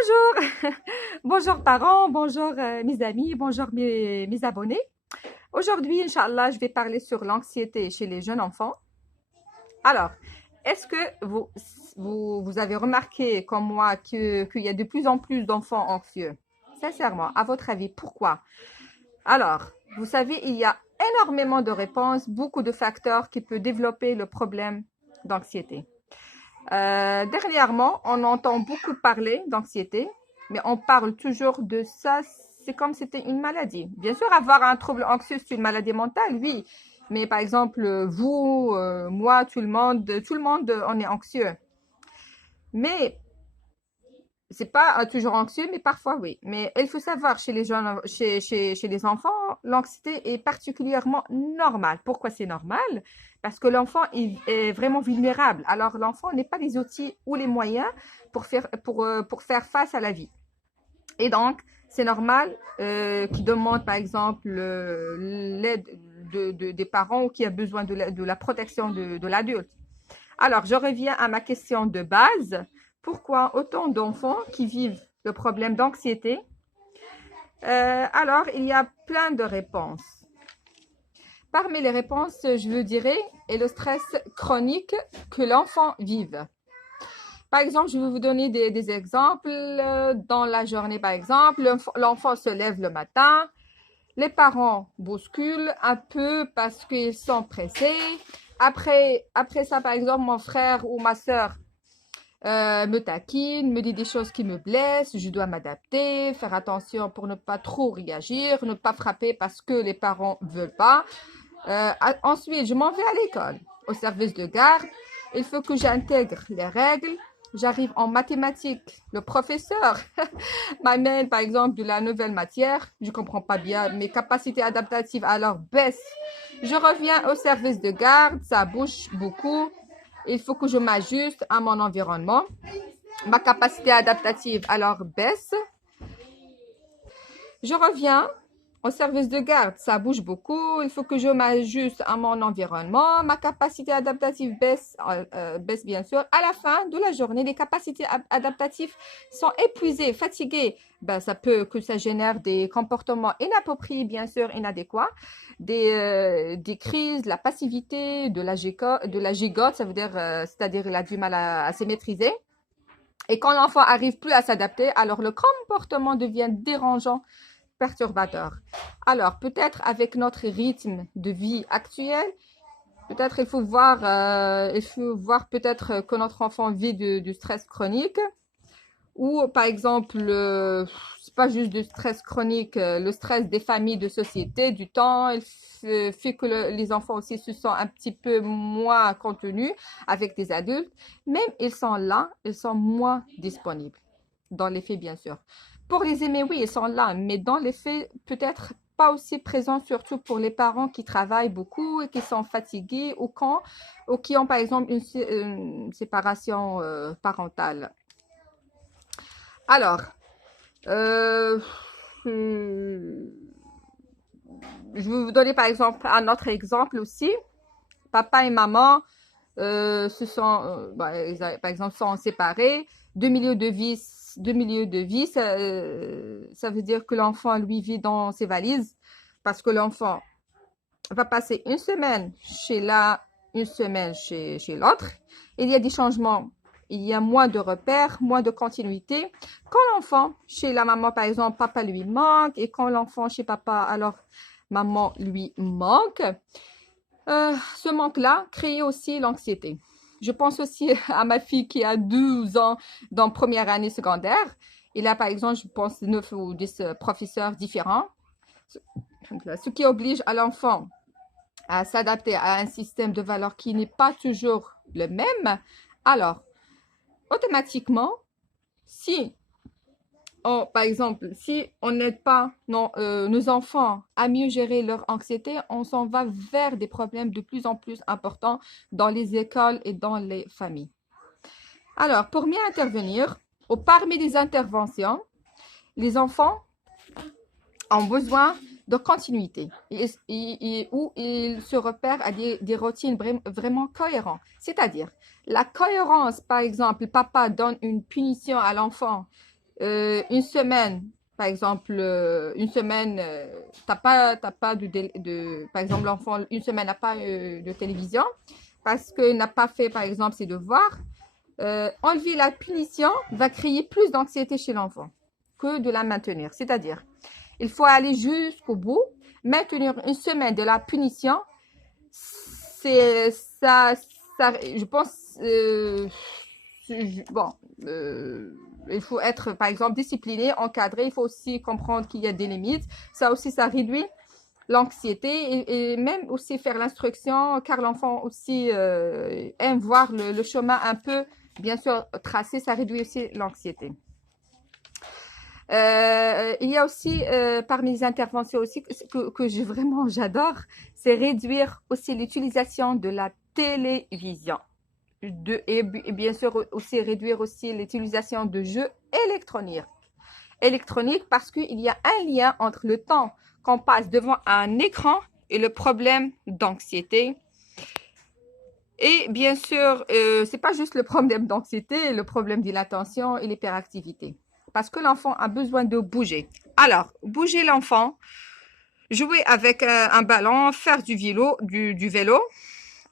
Bonjour, bonjour parents, bonjour mes amis, bonjour mes abonnés. Aujourd'hui, Inch'Allah, je vais parler sur l'anxiété chez les jeunes enfants. Alors, est-ce que vous avez remarqué comme moi qu'il y a de plus en plus d'enfants anxieux? Sincèrement, à votre avis, pourquoi? Alors, vous savez, il y a énormément de réponses, beaucoup de facteurs qui peuvent développer le problème d'anxiété. Dernièrement, on entend beaucoup parler d'anxiété, mais on parle toujours de ça, c'est comme si c'était une maladie. Bien sûr, avoir un trouble anxieux, c'est une maladie mentale, oui. Mais par exemple, vous, moi, tout le monde, on est anxieux. Mais c'est pas toujours anxieux, mais parfois oui. Mais il faut savoir, chez les jeunes, chez les enfants, l'anxiété est particulièrement normale. Pourquoi c'est normal? Parce que l'enfant est vraiment vulnérable. Alors, l'enfant n'a pas les outils ou les moyens pour faire face à la vie. Et donc, c'est normal qu'il demande, par exemple, l'aide des parents ou qui a besoin de la protection de l'adulte. Alors, je reviens à ma question de base. Pourquoi autant d'enfants qui vivent le problème d'anxiété? Alors, il y a plein de réponses. Parmi les réponses, je vous dirais, est le stress chronique que l'enfant vive. Par exemple, je vais vous donner des exemples. Dans la journée, par exemple, l'enfant se lève le matin, les parents bousculent un peu parce qu'ils sont pressés. Après ça, par exemple, mon frère ou ma soeur me taquine, me dit des choses qui me blessent, je dois m'adapter, faire attention pour ne pas trop réagir, ne pas frapper parce que les parents ne veulent pas. Ensuite, je m'en vais à l'école, au service de garde. Il faut que j'intègre les règles. J'arrive en mathématiques. Le professeur m'amène, par exemple, de la nouvelle matière. Je ne comprends pas bien. Mes capacités adaptatives alors baissent. Je reviens au service de garde. Ça bouge beaucoup. Il faut que je m'ajuste à mon environnement. Ma capacité adaptative alors baisse. Je reviens au service de garde, ça bouge beaucoup. Il faut que je m'ajuste à mon environnement. Ma capacité adaptative baisse bien sûr. À la fin de la journée, les capacités adaptatives sont épuisées, fatiguées. Ça peut que ça génère des comportements inappropriés, bien sûr, inadéquats, des crises, de la passivité, de la gigote, ça veut dire, c'est-à-dire il a du mal à se maîtriser. Et quand l'enfant arrive plus à s'adapter, alors le comportement devient dérangeant, perturbateur. Alors, peut-être avec notre rythme de vie actuel, peut-être il faut voir peut-être que notre enfant vit du stress chronique ou par exemple, c'est pas juste du stress chronique, le stress des familles, de société, du temps, il fait que les enfants aussi se sentent un petit peu moins contenus avec des adultes. Même ils sont là, ils sont moins disponibles. Dans les faits, bien sûr. Pour les aimer, oui, ils sont là, mais dans les faits, peut-être pas aussi présents, surtout pour les parents qui travaillent beaucoup et qui sont fatigués ou qui ont, par exemple, une séparation parentale. Alors, euh, je vais vous donner, par exemple, un autre exemple aussi. Papa et maman par exemple, sont séparés. Deux milieux de vie, ça veut dire que l'enfant, lui, vit dans ses valises parce que l'enfant va passer une semaine chez l'un, une semaine chez l'autre. Il y a des changements. Il y a moins de repères, moins de continuité. Quand l'enfant, chez la maman, par exemple, papa lui manque, et quand l'enfant chez papa, alors maman lui manque. Ce manque-là crée aussi l'anxiété. Je pense aussi à ma fille qui a 12 ans dans première année secondaire. Il a par exemple, je pense, 9 ou 10 professeurs différents, ce qui oblige à l'enfant à s'adapter à un système de valeurs qui n'est pas toujours le même. Alors, automatiquement, si par exemple, si on n'aide pas nos enfants à mieux gérer leur anxiété, on s'en va vers des problèmes de plus en plus importants dans les écoles et dans les familles. Alors, pour mieux intervenir, parmi les interventions, les enfants ont besoin de continuité où ils se repèrent à des routines vraiment cohérentes. C'est-à-dire, la cohérence, par exemple, papa donne une punition à l'enfant une semaine, par exemple, une semaine, t'as pas par exemple, l'enfant, une semaine n'a pas de télévision parce qu'il n'a pas fait, par exemple, ses devoirs. Enlever la punition va créer plus d'anxiété chez l'enfant que de la maintenir. C'est-à-dire, il faut aller jusqu'au bout. Maintenir une semaine de la punition, c'est ça, je pense, bon, il faut être, par exemple, discipliné, encadré. Il faut aussi comprendre qu'il y a des limites. Ça aussi, ça réduit l'anxiété et même aussi faire l'instruction, car l'enfant aussi aime voir le chemin un peu, bien sûr, tracé. Ça réduit aussi l'anxiété. Il y a aussi, parmi les interventions aussi, que j'adore, c'est réduire aussi l'utilisation de la télévision. Et bien sûr aussi réduire aussi l'utilisation de jeux électroniques parce qu'il y a un lien entre le temps qu'on passe devant un écran et le problème d'anxiété. Et bien sûr, c'est pas juste le problème d'anxiété, le problème d'inattention et l'hyperactivité. Parce que l'enfant a besoin de bouger. Alors, bouger l'enfant, jouer avec un ballon, faire du vélo.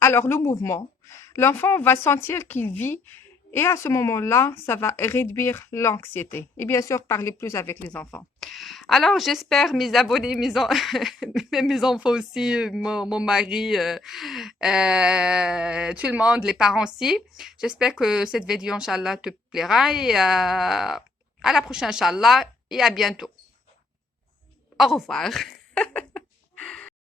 Alors, le mouvement, l'enfant va sentir qu'il vit et à ce moment-là, ça va réduire l'anxiété. Et bien sûr, parler plus avec les enfants. Alors, j'espère mes abonnés, mes enfants aussi, mon mari, tout le monde, les parents aussi. J'espère que cette vidéo, Inch'Allah, te plaira et à la prochaine, Inch'Allah, et à bientôt. Au revoir.